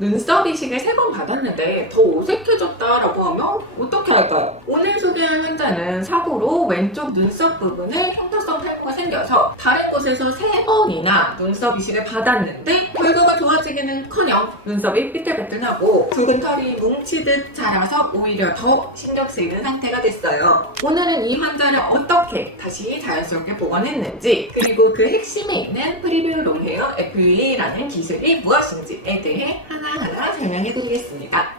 눈썹 이식을 3번 받았는데 더 어색해졌다라고 하면 어떻게 할까요? 오늘 소개할 환자는 사고로 왼쪽 눈썹 부분에 흉터성 탈모가 생겨서 다른 곳에서 3번이나 눈썹 이식을 받았는데 결과가 좋아지기는커녕 눈썹이 삐뚤빼뚤하고 붉은 털이 뭉치듯 자라서 오히려 더 신경 쓰이는 상태가 됐어요. 오늘은 이 환자를 어떻게 다시 자연스럽게 복원했는지, 그리고 그 핵심에 있는 프리뷰 롱헤어 FUE라는 기술이 무엇인지에 대해 하나하나 설명해 드리겠습니다.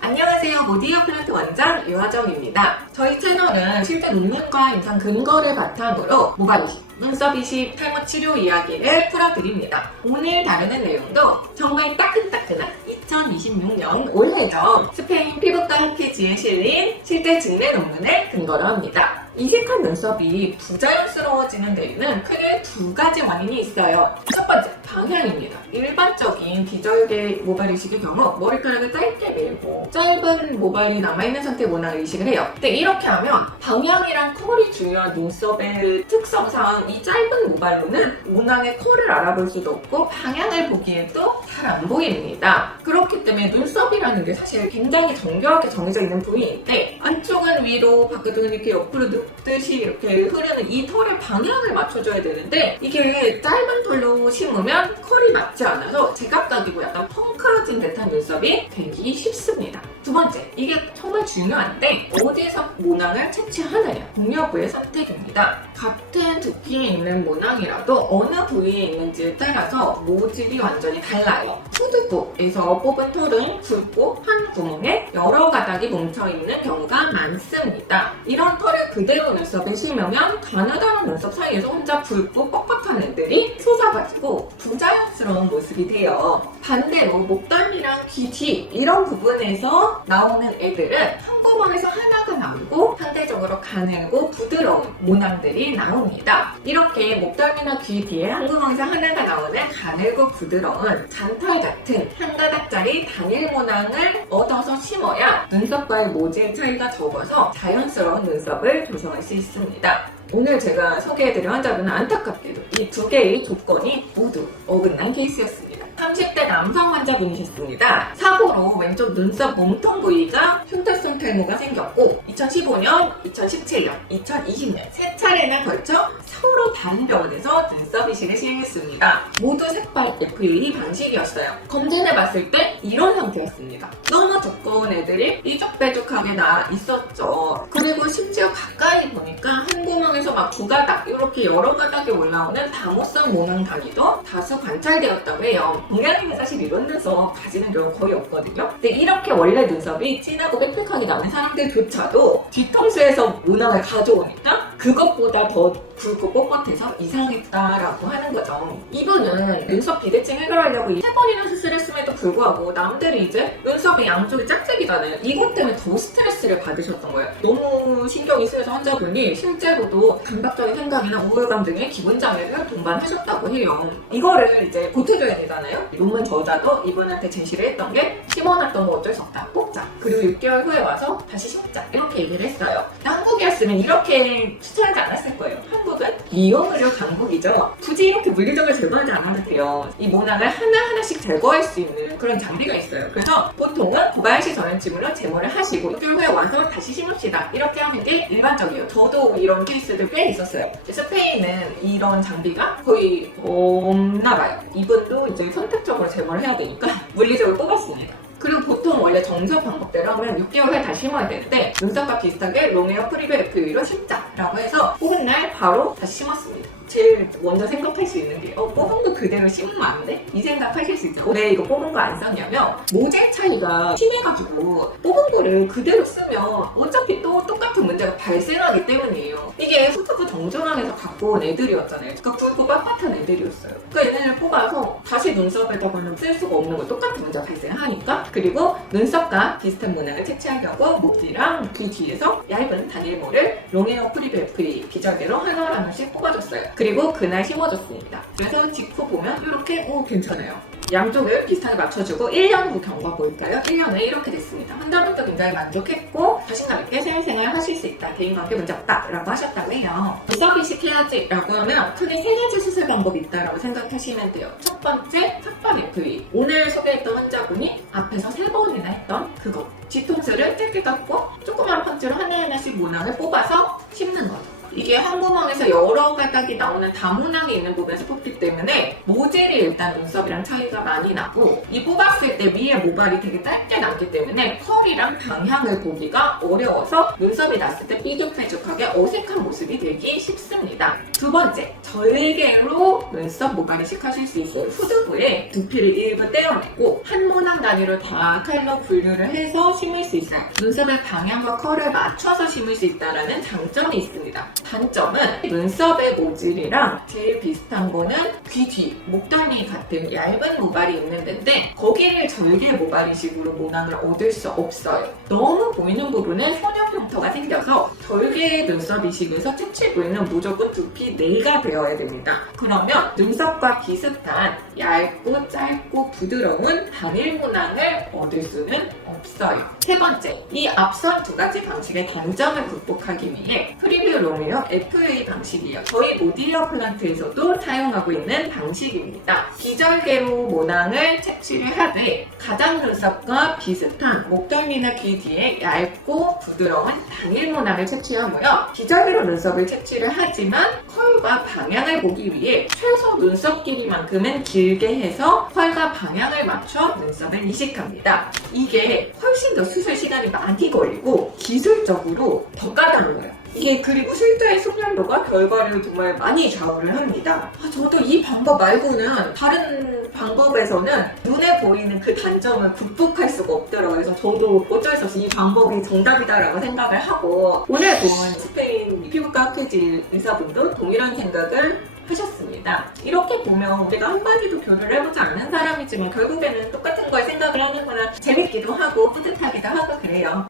안녕하세요. 모디어 플랜트 원장 유하정입니다. 저희 채널은 실제 논문과 임상 근거를 바탕으로 모발 이식, 눈썹 이식, 탈모 치료 이야기를 풀어드립니다. 오늘 다루는 내용도 정말 따끈따끈한 2026년 올해죠. 스페인 피부과 홈페이지에 실린 실제 증례 논문을 근거로 합니다. 이식한 눈썹이 부자연스러워지는 데에는 크게 2가지 원인이 있어요. 첫 번째, 방향입니다. 일반적인 비절개 모발 이식의 경우 머리카락을 짧게 밀고 짧은 모발이 남아있는 상태 모낭을 이식을 해요. 근데 이렇게 하면 방향이랑 컬이 중요한 눈썹의 특성상 이 짧은 모발로는 모낭의 컬을 알아볼 수도 없고 방향을 보기에도 잘 안 보입니다. 그렇기 때문에 눈썹이라는 게 사실 굉장히 정교하게 정해져 있는 부위인데 안쪽은 위로, 바깥은 이렇게 옆으로 눕듯이 이렇게 흐르는 이 털의 방향을 맞춰줘야 되는데 이게 짧은 털로 심으면 컬이 맞지 않아서 제각각이고 약간 펑크러진 듯한 눈썹이 되기 쉽습니다. 두 번째, 이게 정말 중요한데 어디서 모낭을 채취하느냐, 공여부의 선택입니다. 같은 두께에 있는 모낭이라도 어느 부위에 있는지에 따라서 모질이 완전히 달라요. 후두부에서 뽑은 털은 굵고 한 구멍에 여러 가닥이 뭉쳐있는 경우가 많습니다. 이런 털을 그대로 눈썹에 심으면 가느다란 눈썹 사이에서 혼자 굵고 뻑뻑한 애들이 솟아가지고 부자연스러운 모습이 돼요. 반대로 목덜미랑 귀 뒤 이런 부분에서 나오는 애들은 한 구멍에서 하나가 나오고 상대적으로 가늘고 부드러운 모낭들이 나옵니다. 이렇게 목덜미나 귀 뒤에 한 구멍에서 하나가 나오는 가늘고 부드러운 잔털 같은 한 가닥짜리 단일 모낭을 얻어서 심어야 눈썹과의 모질 차이가 적어서 자연스러운 눈썹을 조성할 수 있습니다. 오늘 제가 소개해드린 환자분은 안타깝게도 이 2개의 조건이 모두 어긋난 케이스였습니다. 30대 남성 환자분이셨습니다. 사고로 왼쪽 눈썹 몸통 부위가 흉터성 탈모가 생겼고 2015년, 2017년, 2020년 3차례나 걸쳐 서로 다른 병원에서 눈썹 이식을 시행했습니다. 모두 색발 FUE 방식이었어요. 검진해봤을 때 이런 상태였습니다. 너무 두꺼운 애들이 삐죽빼죽하게 나 있었죠. 그리고 심지어 가까이 보니까 한 구멍에서 막 2가닥 이렇게 여러 가닥이 올라오는 다모성 모낭 단위도 다수 관찰되었다고 해요. 동양인은 사실 이런 눈썹 가지는 경우 거의 없거든요. 근데 이렇게 원래 눈썹이 진하고 빽빽하게 나는 사람들조차도 뒤통수에서 모낭을 가져오니까 그것보다 더 굵고 뻣뻣해서 이상했다라고 하는 거죠. 이분은 눈썹 비대칭 해결하려고 3번이나 수술했음에도 불구하고 남들이 이제 눈썹이 양쪽이 짝짝이잖아요. 이것 때문에 더 스트레스를 받으셨던 거예요. 너무 신경이 쓰여서 환자분이 실제로도 감각적인 생각이나 우울감 등의 기분 장애를 동반하셨다고 해요. 이거를 이제 보태줘야 되잖아요. 논문 저자도 이분한테 제시를 했던 게 심어놨던 거 어쩔 수 없다, 뽑자. 그리고 6개월 후에 와서 다시 심자, 이렇게 얘기를 했어요. 한국이었으면 이렇게 추천하지 않았을 거예요. 한국은 비용의료 강국이죠. 굳이 이렇게 물리적으로 제거하지 않아도 돼요. 이 모낭을 하나하나씩 제거할 수 있는 그런 장비가 있어요. 그래서 보통은 고발시 전염치물로 제모를 하시고 6개월 후에 와서 다시 심읍시다, 이렇게 하는 게 일반적이에요. 저도 이런 케이스들 꽤 있었어요. 스페인은 이런 장비가 거의 없나 봐요. 이분도 이제 선택적으로 제모를 해야 되니까 물리적으로 뽑았습니다. 그리고 보통 원래 정석 방법대로 하면 6개월 후에 다시 심어야 되는데 눈썹과 비슷하게 롱헤어 프리뷰 FUE로 심자라고 해서 뽑은 날 바로 다시 심었습니다. 제일 먼저 생각할 수 있는 게 뽑은 거 그대로 심으면 안 돼? 이 생각하실 수 있죠. 왜 이거 뽑은 거 안 썼냐면 모질 차이가 심해가지고 뽑은 거를 그대로 쓰면 어차피 또 똑같은 문제가 발생하기 때문이에요. 이게 후두부 정전환에서 갖고 온 애들이었잖아요. 그러니까 굵고 빳빳한 애들이었어요. 그 애들을 뽑아서 다시 눈썹에다가는 쓸 수가 없는 거, 똑같은 문제가 발생하니까. 그리고 눈썹과 비슷한 모낭을 채취하려고 목 뒤랑 귀 뒤에서 얇은 단일모를 롱헤어 프리뷰 FUE 비절개로 하나씩 뽑아줬어요. 그리고 그날 심어줬습니다. 그래서 직후 보면 이렇게 괜찮아요. 양쪽을 비슷하게 맞춰주고 1년 후 경과 볼까요? 1년 후에 이렇게 됐습니다. 환자분도 굉장히 만족했고 자신감 있게 사회생활 하실 수 있다. 대인관계 문제 없다 라고 하셨다고 해요. 눈썹 이식해야지 라고 하면 크게 3가지 수술 방법이 있다고 생각하시면 돼요. 첫 번째, 삭발 FE. 오늘 소개했던 환자분이 앞에서 3번이나 했던 그거. 뒤통수를 짧게 깎고 조그만 펀치로 하나하나씩 모낭을 뽑아서 심는 거죠. 이게 한 구멍에서 여러 가닥이 나오는 다문항이 있는 부분에서 뽑기 때문에 모질이 일단 눈썹이랑 차이가 많이 나고 이 뽑았을 때 위에 모발이 되게 짧게 남기 때문에 컬이랑 방향을 보기가 어려워서 눈썹이 났을 때 삐죽빼죽하게 어색한 모습이 되기 쉽습니다. 두 번째, 절개로 눈썹 모발 이식하실 수 있어요. 후두부에 두피를 일부 떼어내고 한 모낭 단위로 다 칼로 분류를 해서 심을 수 있어요. 눈썹의 방향과 컬을 맞춰서 심을 수 있다는 장점이 있습니다. 단점은 눈썹의 모질이랑 제일 비슷한 거는 귀 뒤, 목덜미 같은 얇은 모발이 있는 데인데 거기를 절개 모발이식으로 모낭을 얻을 수 없어요. 너무 보이는 부분은 손형 흉터가 생겨서 절개 눈썹 이식에서 채취 부위는 무조건 두피 내가 되어야 됩니다. 그러면 눈썹과 비슷한 얇고 짧고 부드러운 단일 모낭을 얻을 수는 없어요. 세 번째, 이 앞선 2가지 방식의 단점을 극복하기 위해 프리뷰 로미오 FA 방식이에요. 저희 모딜러 플란트에서도 사용하고 있는 방식입니다. 비절개로 모낭을 채취를 하되 가장 눈썹과 비슷한 목덜미나 귀 뒤에 얇고 부드러운 단일 모낭을 채취하고요. 비절개로 눈썹을 채취를 하지만 컬과 방향을 보기 위해 최소 눈썹 길이만큼은 길게 해서 컬과 방향을 맞춰 눈썹을 이식합니다. 이게 훨씬 더 수술 시간이 많이 걸리고 기술적으로 더 까다로워요. 이게 그리고 실제의 숙련도가 결과를 정말 많이 좌우를 합니다. 저도 이 방법 말고는 다른 방법에서는 눈에 보이는 그 단점을 극복할 수가 없더라고요. 그래서 저도 어쩔 수 없이 이 방법이 정답이다라고 생각을 하고 오늘 본 스페인 피부과 학회지 의사분도 동일한 생각을 하셨습니다. 이렇게 보면 우리가 한마디도 교류를 해보지 않는 사람이지만 결국에는 똑같은 걸 생각을 하는구나 재밌기도 하고 뿌듯하기도 하고 그래요.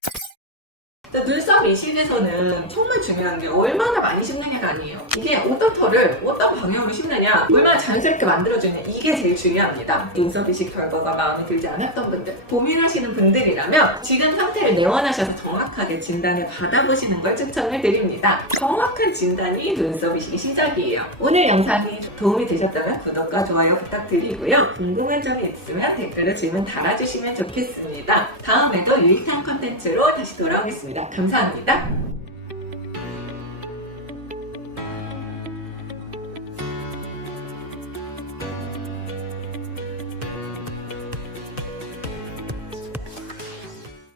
눈썹 이식에서는 정말 중요한 게 얼마나 많이 심느냐가 아니에요. 이게 어떤 털을 어떤 방향으로 심느냐, 얼마나 자연스럽게 만들어주느냐 이게 제일 중요합니다. 눈썹 이식 결과가 마음에 들지 않았던 분들, 고민하시는 분들이라면 지금 상태를 내원하셔서 정확하게 진단을 받아보시는 걸 추천을 드립니다. 정확한 진단이 눈썹 이식의 시작이에요. 오늘 영상이 도움이 되셨다면 구독과 좋아요 부탁드리고요. 궁금한 점이 있으면 댓글로 질문 달아주시면 좋겠습니다. 다음에도 유익한 컨텐츠로 다시 돌아오겠습니다. 감사합니다.